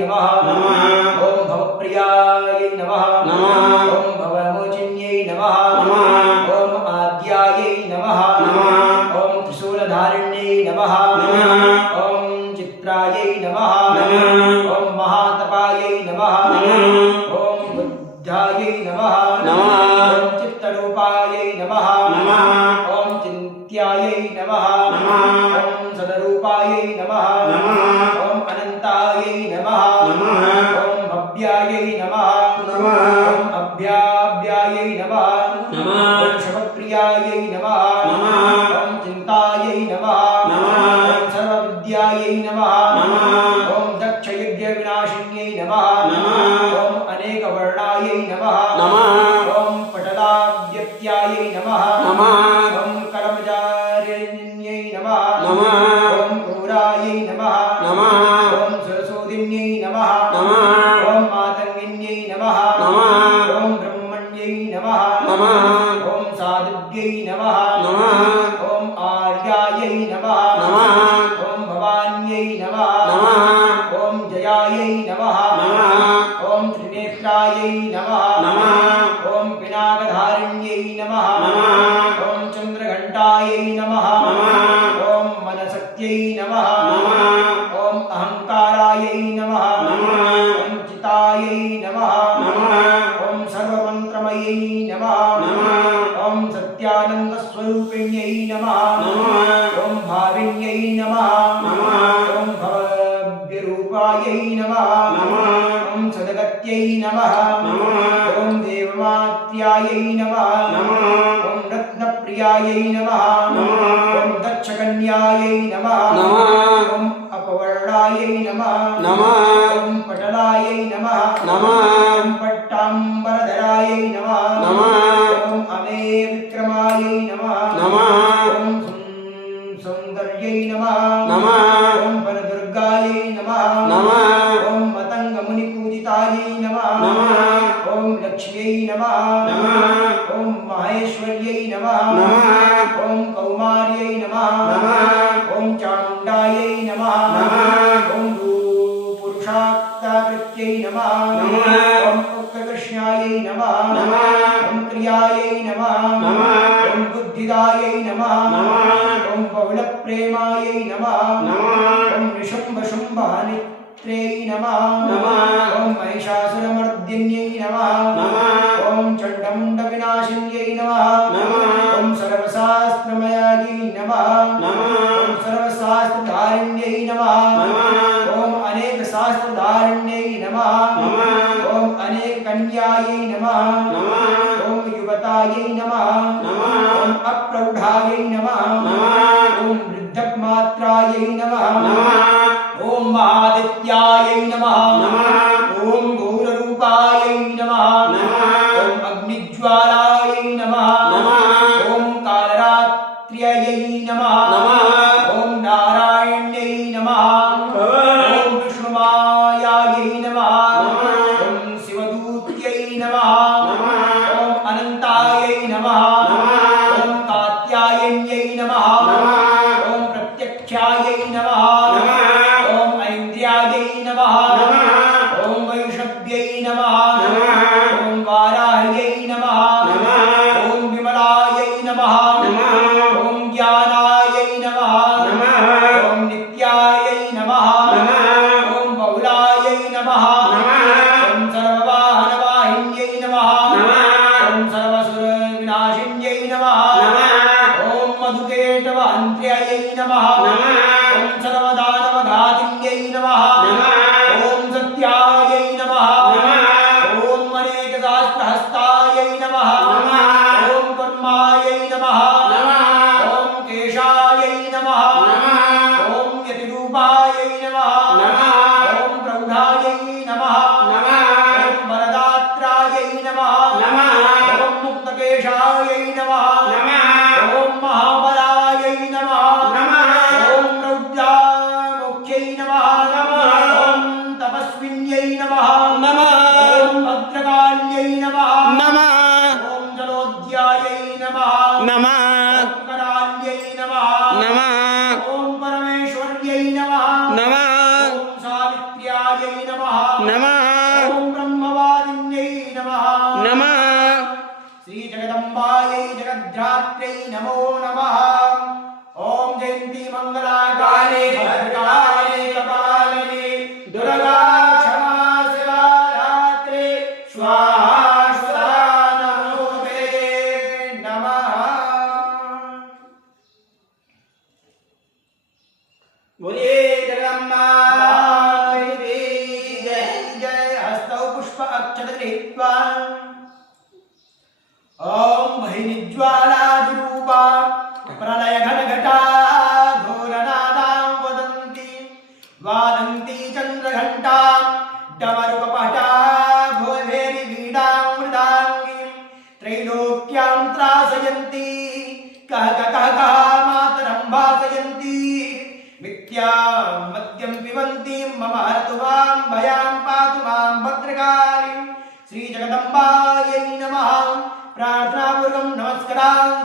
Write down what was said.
नमः ओम भवप्रियायै नमः ओम भवमोचिन्यै नमः ओम आद्यायै नमः ओम त्रिशूलधारिण्यै नमः ओम चित्रायै नमः ओम महातपायै नमः ओम बुद्धायै नमः ओम चित्तरूपायै नमः ओम चिन्त्यायै नमः ओम सदरूपायै नमः ओम अनन्तायै नमः ओम भव्यायै नमः ओम अभ्याभ्यायै नमः ओम शुभप्रियायै नमः ओम चिन्तायै नमः ओम सर्वविद्यायै नमः ओम दक्षयज्ञविनाशिन्यै नमः ओम अनेकवर्णायै नमः ओम पटलाव्यक्त्यायै नमः ओम कलमजारिण्यै नमः ओम क्रूरायै नमः ओम सरस्वतीन्यै नमः ओम मातङ्गिन्यै नमः ओम ब्रह्मण्यै नमः ओम साधुव्यै नमः ओम आर्यायै नमः ओम भवान्यै नमः ओम जयायै नमः ओम त्रिनेत्रायै नमः ओम पिनाकधारिण्यै नमः ओम चन्द्रघण्टायै नमः ओम मनसक्त्यै नमः ओम अहंकारायै नमः ओम चितायै नमः ओम सर्वमन्त्रमयै नमः ओम सत्यानन्दस्वरूपिण्यै नमः ओम भाविन्यै नमः ओम भव्यरूपायै नमः ओम सदगत्यै नमः ओम देवमात्र्यायै नमः ओम रत्नप्रियायै नमः ओम दक्षकन्यायै नमः ओम अपवर्णायै नमः ओम पटलायै नमः ओम पट्टाम्बरधरायै नमः ओम अमे विक्रमायै नमः ओम सौन्दर्यै नमः ओम वरदुर्गायै नमः ओम मतङ्गमुनिपूजितायै नमः ओम लक्ष्म्यै नमः ओम माहेश्वर्यै नमः ओम कौमार्यै नमः ओम चामुण्डायै नमः ओम पुरुषाक्ताकृत्यै नमः ओम उक्तकृष्णायै नमः ओम क्रियायै नमः ओम बुद्धिदायै नमः ओम बहुलप्रेमायै नमः ओम निशुम्भशुम्भनित्र्यै नमः ओम महिषासुरमर्दिन्यै नमः ओम चण्डमुण्डविनाशिन्यै नमः ओम सर्वशास्त्रमयायै नमः ओम सर्वशास्त्रधारिण्यै नमः ओम अनेकशास्त्रधारिण्यै नमः ओम अनेककन्यायै नमः ओम युवतायै नमः ओम अप्रौढायै नमः ओम वृद्धमात्रायै नमः ओम महादित्यायै नमः ओम घोररूपायै नमः ओम अग्निज्वालायै नमः ओम कालरात्र्यै नमः ओम नारायण्यै नमः ओम विष्णुमायायै नमः ओम शिवदूत्यै नमः ओम अनन्तायै नमः ओम कात्यायन्यै नमः ओम प्रत्यक्षायै नमः ओम ऐन्द्रियायै नमः ओम वैष्णव्यै नमः ओम वाराह्यै नमः ओम विमलायै नमः ओम ज्ञानायै नमः ओम नित्यायै नमः ओम बहुलायै नमः ओम सर्ववाहनवाहिन्यै नमः ओम सर्वसुरविनाशिन्यै नमः ओम मधुकेटवहन्त्र्यै नमः ओम सर्वदानवघातिन्यै नमः ओम सत्यायै नमः ओम अनेकशास्त्रहस्तायै नमः ओम कर्मायै नमः ओम केशायै नमः ओम यतिरूपायै नमः ओम प्रौढायै नमः नमः ओम ब्रह्मवादिन्यै नमः श्री जगदम्बायै जगद्धात्रै नमो नमः ओम जयंती मंगला काले भद्रकाले कपालिनी दुर्गा क्षमा शिवा धात्रे स्वाहा स्वधा नमोते नमः। बोलिए जगदम्बा देवी जय जय। हस्तौ पुष्प अक्षत गृहीत्वा ओम बहिर्ज्वालादिरूपा प्रलय घनघटा घोरनादां वदन्ति वादन्ति चन्द्रघण्टा डमरुकपटा भोवेरि वीणां मृदाङ्गीं त्रैलोक्यां त्रासयन्ति कह मातरं भासयन्ति मिथ्यां मद्यं पिबन्ति मम हरतु मां भयां पातु मां भद्रकाली। श्री जगदम्बायै नमः। प्रार्थनापूर्वकं नमस्कारान्